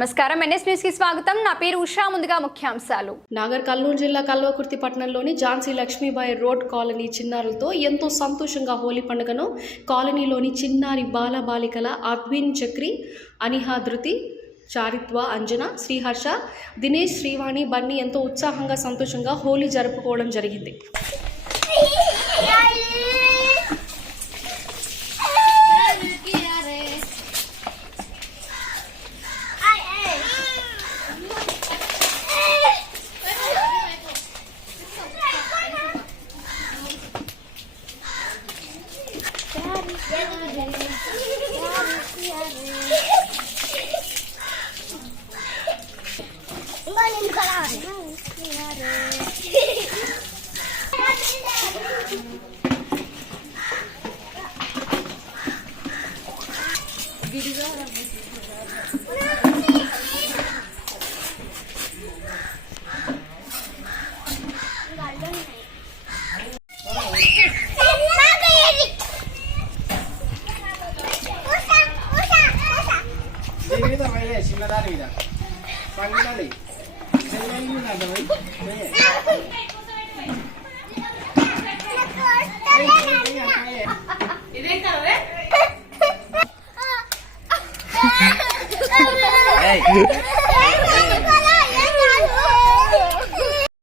నమస్కారం, NS news కి స్వాగతం. నా పేరు ఉషా. ముందుగా ముఖ్యాంశాలు. నాగర్ కర్నూలు జిల్లా కల్వకుర్తి పట్టణంలోని ఝాన్సీ లక్ష్మీబాయి రోడ్ కాలనీ చిన్నారులతో ఎంతో సంతోషంగా హోలీ పండుగను కాలనీలోని చిన్నారి బాలబాలికల అద్విన్ చక్రి, అనిహా ధృతి, చారిత్వ, అంజన, శ్రీహర్ష, దినేష్, శ్రీవాణి, బన్నీ ఎంతో ఉత్సాహంగా సంతోషంగా హోలీ జరుపుకోవడం జరిగింది. చిన్నదాని మీద పండుగలి ఇదే